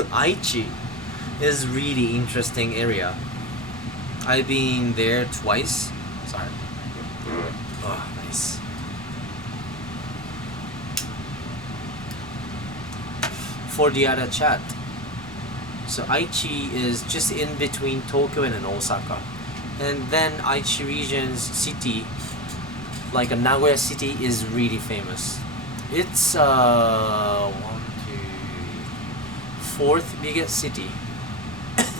Aichi is really interesting area. I've been there twice. Sorry. Oh, nice. For the other chat. So Aichi is just in between Tokyo and Osaka. And then Aichi region's city, like a Nagoya city, is really famous. It's one, two, fourth biggest city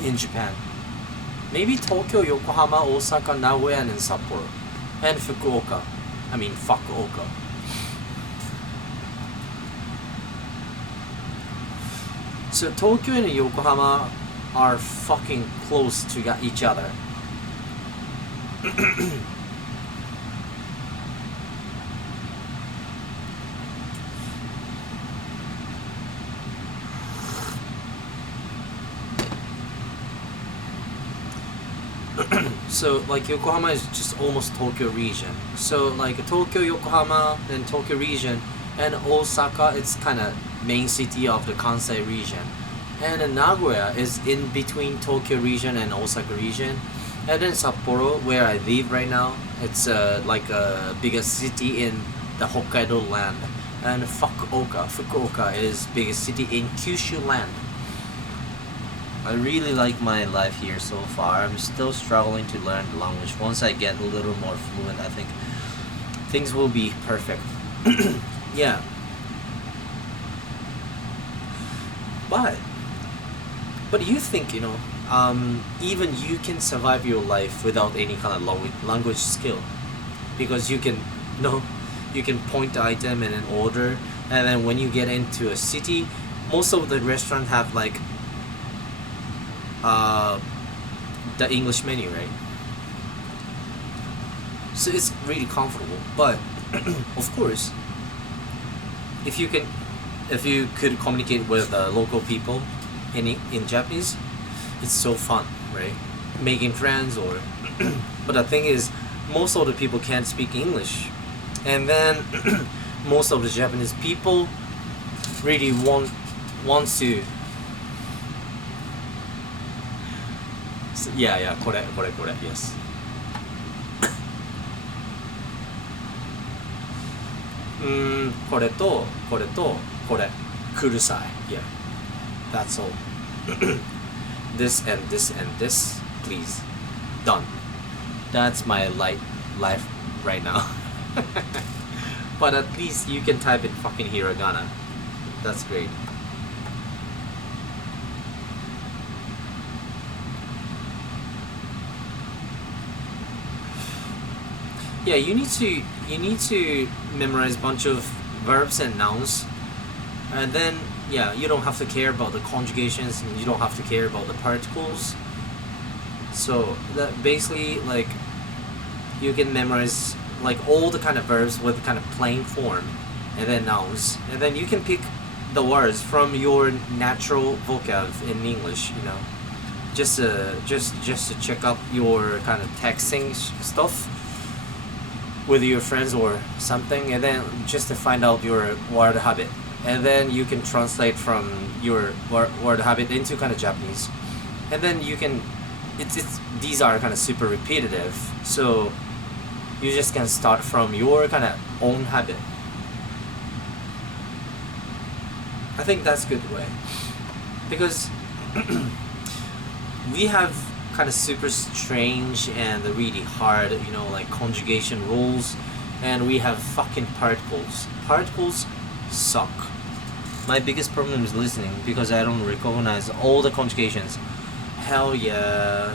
in Japan. Maybe Tokyo, Yokohama, Osaka, Nagoya, and Sapporo. And Fukuoka. I mean, Fukuoka. So Tokyo and Yokohama are fucking close to each other. So like Yokohama is just almost Tokyo region. So like Tokyo, Yokohama, then Tokyo region, and Osaka, it's kind of main city of the Kansai region. And then Nagoya is in between Tokyo region and Osaka region. And then Sapporo, where I live right now, it's like a biggest city in the Hokkaido land. And Fukuoka is biggest city in Kyushu land. I really like my life here so far. I'm still struggling to learn the language. Once I get a little more fluent, I think things will be perfect. Yeah. But you think, even you can survive your life without any kind of language skill, because you can, you can point the item in an order, and then when you get into a city, most of the restaurants have like the English menu, right? So it's really comfortable. But of course, if you could communicate with local people in Japanese, it's so fun, right? Making friends or but the thing is, most of the people can't speak English, and then most of the Japanese people really wants to. So, yeah, これ yes. これとこれとこれ kurusai. Yeah, that's all. This and this and this, please. Done. That's my life right now. But at least you can type in fucking hiragana. That's great. Yeah, you need to memorize a bunch of verbs and nouns, and then you don't have to care about the conjugations, and you don't have to care about the particles. So that basically, like, you can memorize like all the kind of verbs with kind of plain form, and then nouns, and then you can pick the words from your natural vocab in English. Just to check up your kind of texting stuff with your friends or something, and then just to find out your word habit, and then you can translate from your word habit into kind of Japanese, and then you can it's these are kind of super repetitive, so you just can start from your kind of own habit. I think that's a good way, because we have kind of super strange and really hard, like conjugation rules, and we have fucking particles. Particles suck. My biggest problem is listening, because I don't recognize all the conjugations. Hell yeah.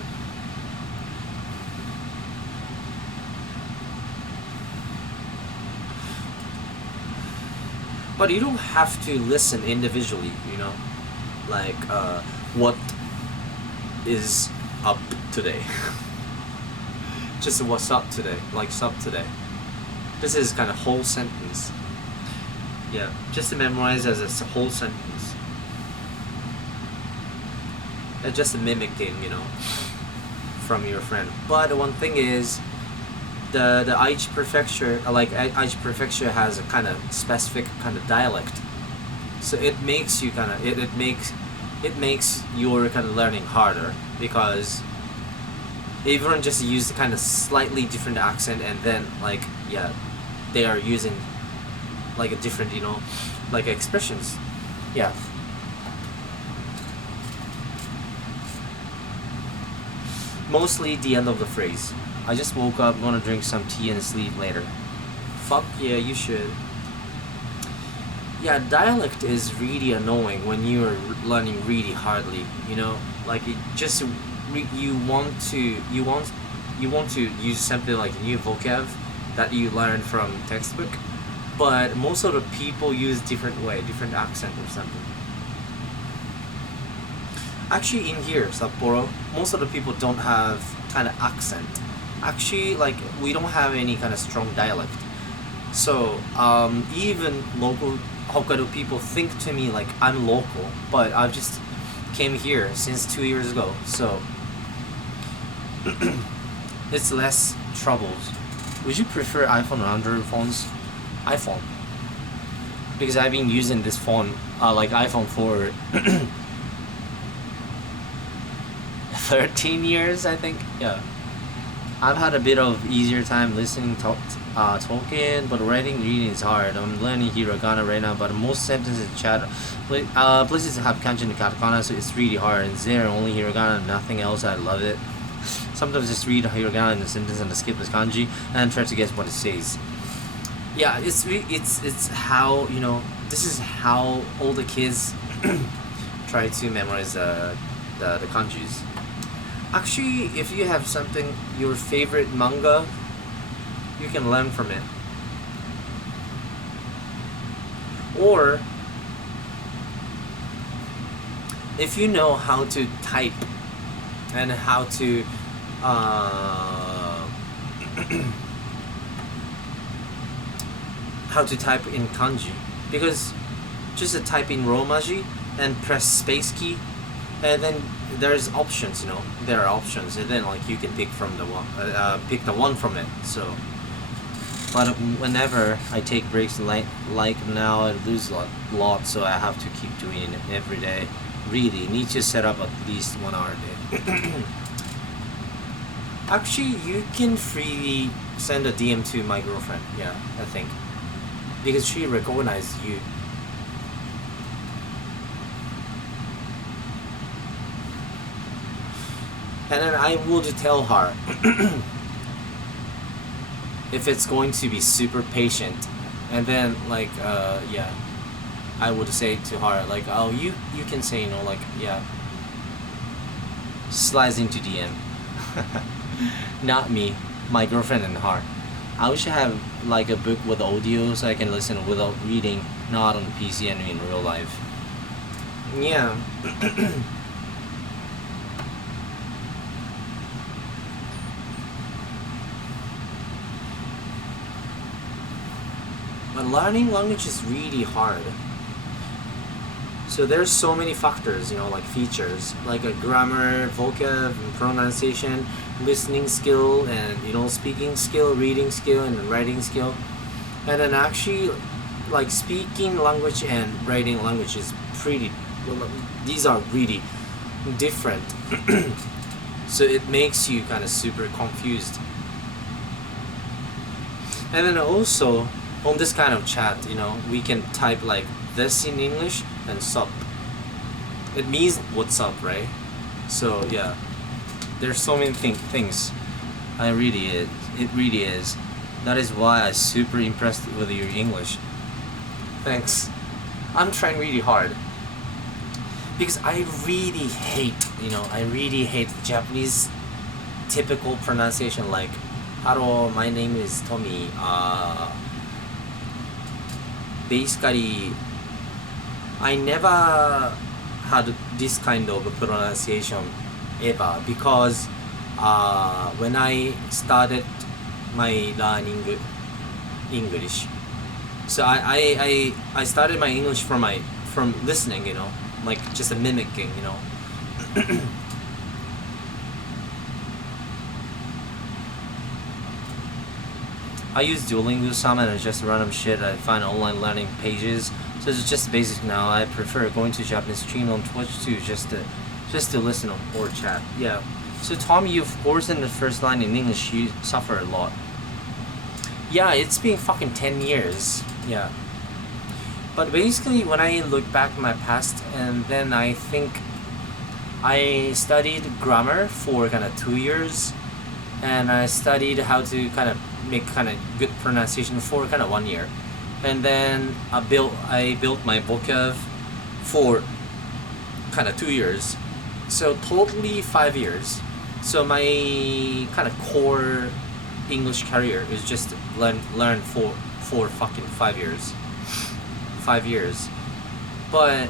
But you don't have to listen individually, like what is up today. Just what's up today, like sup today. This is kind of whole sentence. Yeah, just to memorize as a whole sentence. And just mimicking, from your friend. But one thing is, the Aichi prefecture, Aichi prefecture has a kind of specific kind of dialect. So it makes you kind of it makes it makes your kind of learning harder, because everyone just use kind of slightly different accent, and then like, yeah, they are using like a different, like expressions. Yeah. Mostly the end of the phrase. I just woke up, gonna drink some tea and sleep later. Fuck yeah, you should. Yeah, dialect is really annoying when you are learning really hardly. Like it just you want to use something like new vocab that you learn from textbook, but most of the people use different way, different accent or something. Actually, in here, Sapporo, most of the people don't have kind of accent. Actually, like we don't have any kind of strong dialect. So even local Hokkaido people think to me like I'm local, but I've just came here since 2 years ago. So it's less troubles. Would you prefer iPhone or Android phones? iPhone, because I've been using this phone, like iPhone for 13 years, I think. Yeah. I've had a bit of easier time listening, talking, but writing, reading is hard. I'm learning hiragana right now, but most sentences chat places have kanji and katakana, so it's really hard. And there only hiragana, nothing else. I love it. Sometimes just read hiragana in the sentence and skip the kanji and try to guess what it says. Yeah, it's how this is how all the kids try to memorize the kanjis. Actually, if you have something, your favorite manga, you can learn from it. Or if you know how to type and how to how to type in kanji, because just to type in Romaji and press space key, and then there's options. There are options, and then like you can pick from the one from it. So, but whenever I take breaks, like now I lose a lot, so I have to keep doing it every day. Really need to set up at least 1 hour a day. Actually, you can freely send a DM to my girlfriend. Yeah, I think, because she recognized you. And then I would tell her if it's going to be super patient, and then like yeah, I would say to her like, oh, you can say like, yeah, slides into DM. Not me, my girlfriend and her. I wish I have like a book with audio so I can listen without reading, not on the PC and in real life. Yeah. But learning language is really hard. So there's so many factors, like features, like a grammar, vocab, pronunciation, listening skill, and speaking skill, reading skill, and writing skill. And then actually, like speaking language and writing language is these are really different. So it makes you kind of super confused. And then also, on this kind of chat, we can type like this in English and sup. It means what's up, right? So yeah, there's so many things. It really is. That is why I'm super impressed with your English. Thanks. I'm trying really hard, because I really hate Japanese typical pronunciation, like, hello, my name is Tommy. Basically, I never had this kind of pronunciation ever, because when I started my learning English, so I started my English from listening, like just a mimicking, I use Duolingo some, and it's just random shit I find online learning pages. So it's just basic now. I prefer going to Japanese stream on Twitch to just to listen or chat. Yeah. So Tom, you of course in the first line in English you suffer a lot. Yeah, it's been fucking 10 years. Yeah. But basically when I look back at my past, and then I think I studied grammar for kind of 2 years, and I studied how to kind of make kind of good pronunciation for kind of 1 year. And then I built my vocab for kind of 2 years, so totally 5 years. So my kind of core English career is just learn for fucking 5 years. 5 years, but